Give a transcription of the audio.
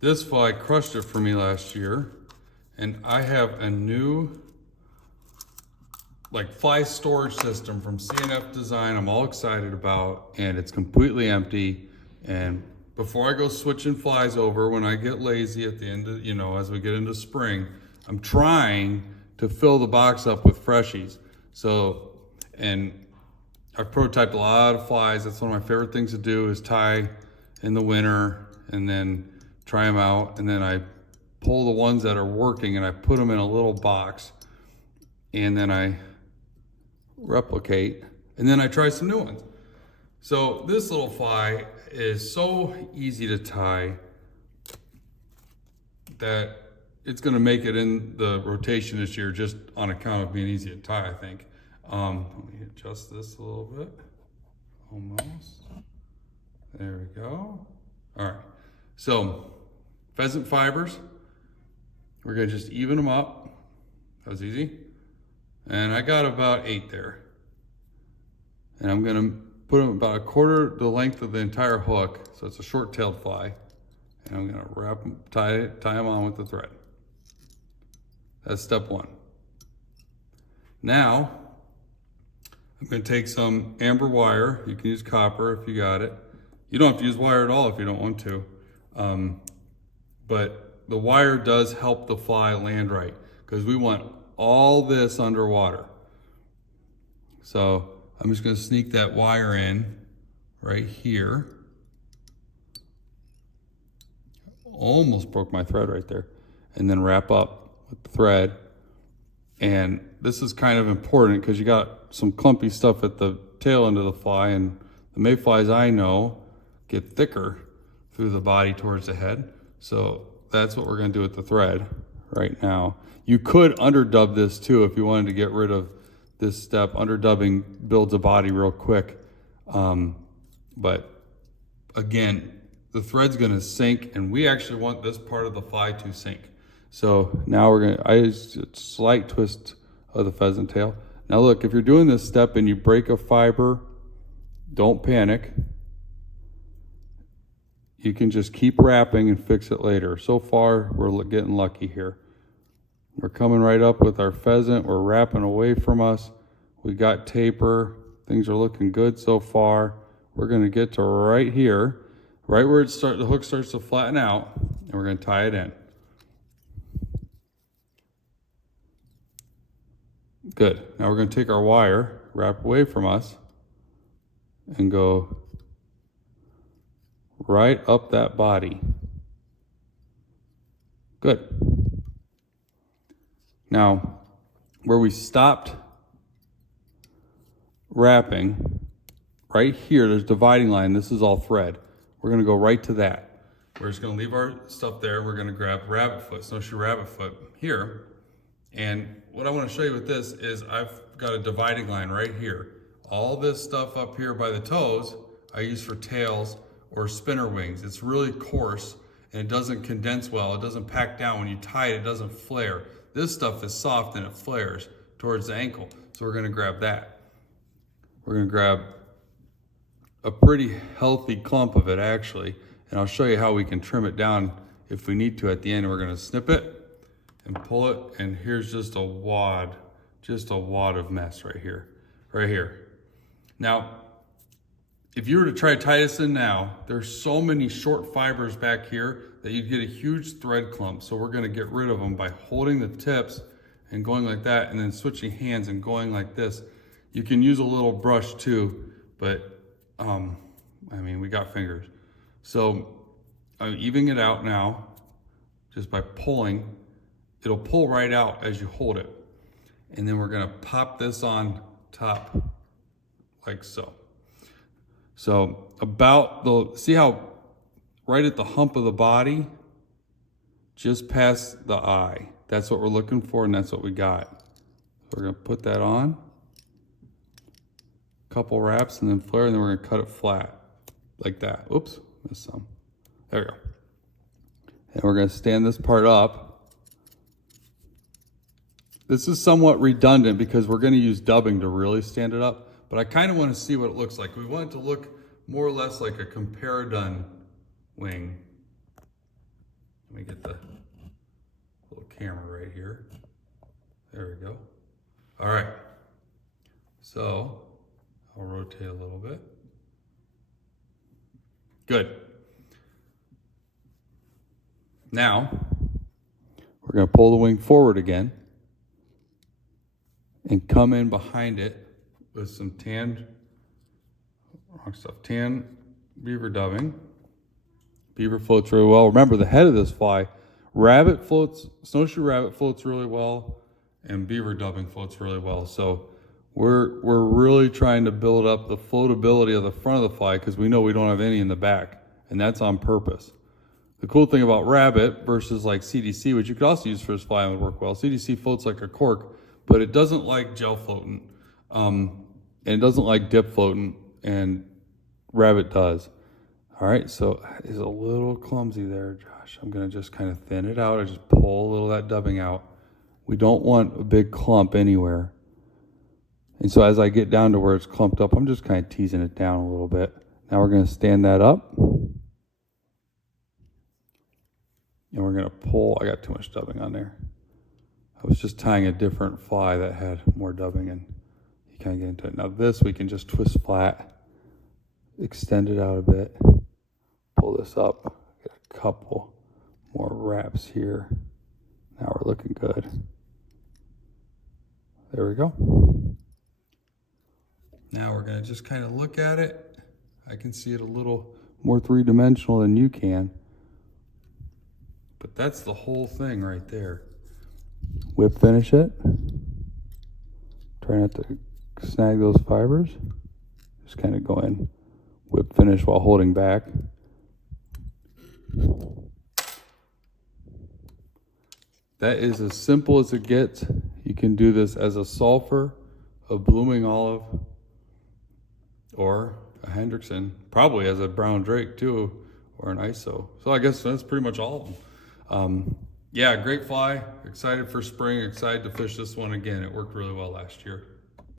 This fly crushed it for me last year, and I have a new fly storage system from CNF Design I'm all excited about, and it's completely empty. And before I go switching flies over, when I get lazy at the end of, as we get into spring, I'm trying to fill the box up with freshies. So, and I've prototyped a lot of flies. That's one of my favorite things to do, is tie in the winter and then try them out. And then I pull the ones that are working and I put them in a little box, and then I replicate, and then I try some new ones. So this little fly is so easy to tie that it's going to make it in the rotation this year just on account of being easy to tie, I think. Let me adjust this a little bit. Almost. There we go. All right. So pheasant fibers, we're going to just even them up. That was easy. And I got about 8 there. And I'm going to put them about 1/4 the length of the entire hook. So it's a short-tailed fly. And I'm going to wrap them, tie them on with the thread. That's step 1. Now, I'm going to take some amber wire. You can use copper if you got it. You don't have to use wire at all if you don't want to. But the wire does help the fly land right, because we want all this underwater. So I'm just going to sneak that wire in right here. Almost broke my thread right there. And then wrap up with the thread. And this is kind of important because you got some clumpy stuff at the tail end of the fly, and the mayflies I know get thicker through the body towards the head. So that's what we're going to do with the thread right now. You could underdub this too if you wanted to get rid of this step. Underdubbing builds a body real quick. But again, the thread's going to sink, and we actually want this part of the fly to sink. So now I use a slight twist of the pheasant tail. Now look, if you're doing this step and you break a fiber, don't panic. You can just keep wrapping and fix it later. So far, we're getting lucky here. We're coming right up with our pheasant. We're wrapping away from us. We got taper. Things are looking good so far. We're going to get to right here, right where the hook starts to flatten out, and we're going to tie it in. Good. Now we're going to take our wire, wrap away from us, and go right up that body. Good. Now, where we stopped wrapping, right here, there's dividing line. This is all thread. We're going to go right to that. We're just going to leave our stuff there. We're going to grab rabbit foot, snowshoe rabbit foot here. And what I want to show you with this is I've got a dividing line right here. All this stuff up here by the toes, I use for tails or spinner wings. It's really coarse and it doesn't condense well. It doesn't pack down. When you tie it, it doesn't flare. This stuff is soft and it flares towards the ankle. So we're going to grab that. We're going to grab a pretty healthy clump of it actually. And I'll show you how we can trim it down if we need to at the end. We're going to snip it and pull it. And here's just a wad of mess right here, right here. Now, if you were to try to tie this in now, there's so many short fibers back here that you'd get a huge thread clump. So we're gonna get rid of them by holding the tips and going like that, and then switching hands and going like this. You can use a little brush too, but I mean, we got fingers. So I'm evening it out now just by pulling. It'll pull right out as you hold it. And then we're gonna pop this on top like so. So see how right at the hump of the body, just past the eye. That's what we're looking for, and that's what we got. So we're gonna put that on, couple wraps, and then flare, and then we're gonna cut it flat like that. Oops, missed some. There we go. And we're gonna stand this part up. This is somewhat redundant because we're gonna use dubbing to really stand it up, but I kind of want to see what it looks like. We want it to look more or less like a comparadun wing. get the little camera right here. There we go. All right. So I'll rotate a little bit. Good. Now, we're going to pull the wing forward again and come in behind it with some tan beaver dubbing. Beaver floats really well. Remember, the head of this fly, snowshoe rabbit floats really well, and beaver dubbing floats really well. So we're really trying to build up the floatability of the front of the fly because we know we don't have any in the back, and that's on purpose. The cool thing about rabbit versus like CDC, which you could also use for this fly and would work well, CDC floats like a cork, but it doesn't like gel floating, and it doesn't like dip floating, and rabbit does. All right, so it's a little clumsy there, Josh. I'm gonna just kind of thin it out. I just pull a little of that dubbing out. We don't want a big clump anywhere. And so as I get down to where it's clumped up, I'm just kind of teasing it down a little bit. Now we're gonna stand that up. And we're gonna pull, I got too much dubbing on there. I was just tying a different fly that had more dubbing, and you kind of get into it. Now this we can just twist flat, extend it out a bit, pull this up, get a couple more wraps here. Now we're looking good. There we go. Now we're gonna just kind of look at it. I can see it a little more three-dimensional than you can. But that's the whole thing right there. Whip finish it. Try not to snag those fibers. Just kind of go in, whip finish while holding back. That is as simple as it gets. You can do this as a sulfur, a blooming olive, or a Hendrickson, probably as a brown drake too, or an ISO. So I guess that's pretty much all of them. Yeah, great fly. Excited for spring. Excited to fish this one again. It worked really well last year.